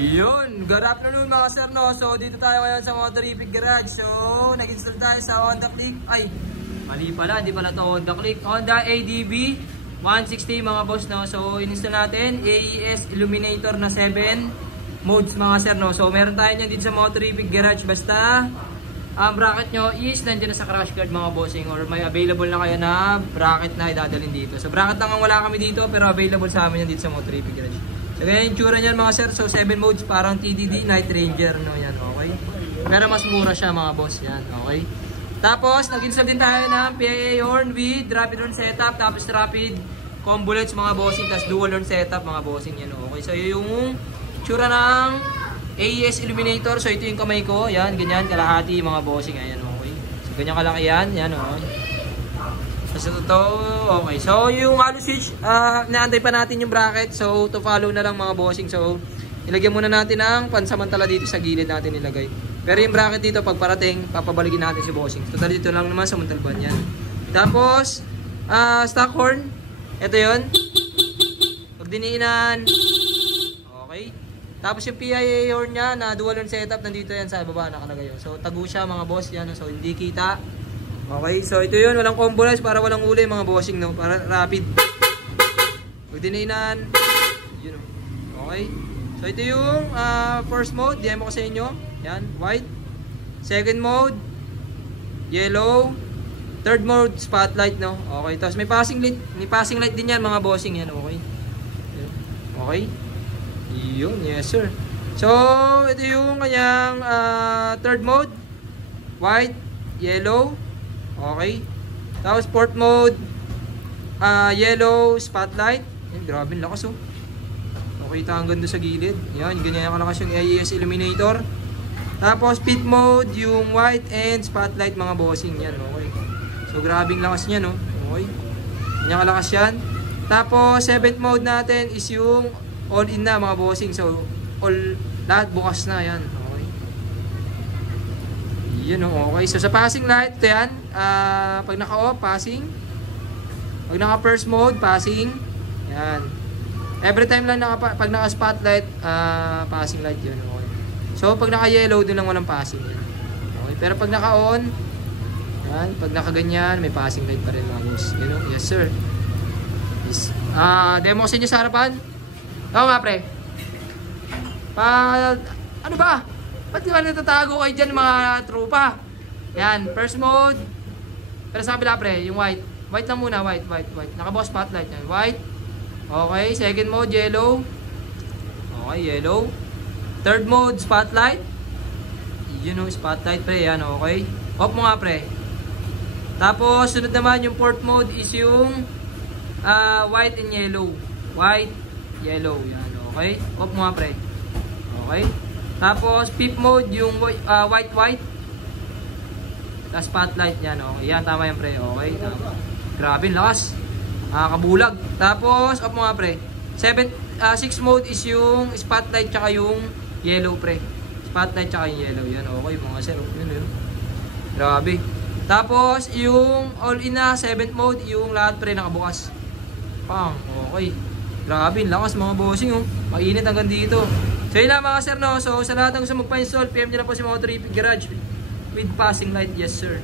Yun, good afternoon mga sir, no? So dito tayo ngayon sa Motorific Garage. So nag-install tayo sa Honda Click. Ay, mali pala, hindi pala to Honda Click. Honda ADB 160 mga boss, no? So in-install natin AES Illuminator na 7 modes mga sir, no? So meron tayo nyan dito sa Motorific Garage. Basta ang bracket nyo is nandiyan na sa crash guard mga bossing, or may available na kayo na bracket na idadalhin dito. So bracket lang ang wala kami dito, pero available sa amin yan dito sa Motorific Garage. So ganyan yung tsura niyan mga sir. So 7 modes, parang TDD Night Ranger, no? Yan, okay. Pero mas mura siya mga boss, yan, okay. Tapos nag-install din tayo ng PIA horn with rapid horn setup, tapos rapid combo lights mga bossing, tapos dual horn setup mga bossing, yan, okay. So yung tsura ng AES Illuminator. So ito yung kamay ko, yan, ganyan kalahati mga bossing, ayan, okay. So ganyan kalaki yan, yan, okay. So ito, okay. So yung halo switch, naantay pa natin yung bracket. So to follow na lang mga bossing. So ilagyan muna natin ang pansamantala dito sa gilid natin nilagay. Pero yung bracket dito pag parating, papabalikin natin si bossing. Total dito lang naman sa Montalban yan. Tapos stock horn, ito yun. Pag diniinan, okay. Tapos yung PIA horn nya na dual horn setup, nandito yan sa baba nakalagay. So tago siya mga boss, yan. So hindi kita. Okay, so ito yun, walang combo lights para walang uli mga bossing, no? Para rapid. Pag dininan, yun, okay. So ito yung first mode, demo ko sa inyo. Yan, white. Second mode, yellow. Third mode, spotlight, no? Okay, tapos may passing light din yan mga bossing, yan, okay. Okay. Yun, yes sir. So ito yung kanyang third mode, white, yellow. Okay. Tapos sport mode, yellow, spotlight. Yan, grabe ang lakas, oh. Okay, hanggang doon sa gilid. Yan, ganyan yung kalakas yung AES Illuminator. Tapos speed mode, yung white and spotlight mga bossing. Yan, okay. So grabe ang lakas niya, no? Okay. Ganyan kalakas yan. Tapos 7th mode natin is yung all-in na mga bossing. So lahat bukas na, yan. Okay. Yan, okay. So sa passing light, ito yan. Pag naka-off, passing. Pag naka-first mode, passing. Yan. Every time lang pag naka-spotlight, passing light yun. Okay. So pag naka-yellow, dun lang walang passing. Yan. Okay. Pero pag naka-on, yan. Pag naka-ganyan, may passing light pa rin mga boss. You know? Yes sir. Yes. Demo sa inyo sa harapan. Oo nga pre. Ano ba? Ba't di ba natatago kayo dyan mga trupa? Yan, first mode. Pero sa kabila pre, yung white. White lang muna, white. Nakabuka spotlight yan. White. Okay, second mode, yellow. Okay, yellow. Third mode, spotlight. You know, spotlight pre, yan, okay. Off mo nga pre. Tapos, sunod naman yung fourth mode is yung white and yellow. White, yellow, yan, okay. Off mo nga pre. Okay. Tapos, fifth mode, yung white. Tapos, spotlight yan, okay. Yan, tama yan, pre. Okay, tama. Grabe, lakas. Kabulag. Tapos, off mo nga, pre. Sixth mode is yung spotlight tsaka yung yellow, pre. Spotlight tsaka yung yellow. Yan, okay, mga sir. Yun. Grabe. Tapos, yung all-in na 7th mode, yung lahat, pre, nakabukas. Pang, okay. Grabe, lakas, mga bossing, oh. Mainit hanggang dito. So yun lang mga sir, no? So sa lahat ng gusto magpa-install, PM nyo na po si Motorific Garage with passing light. Yes sir.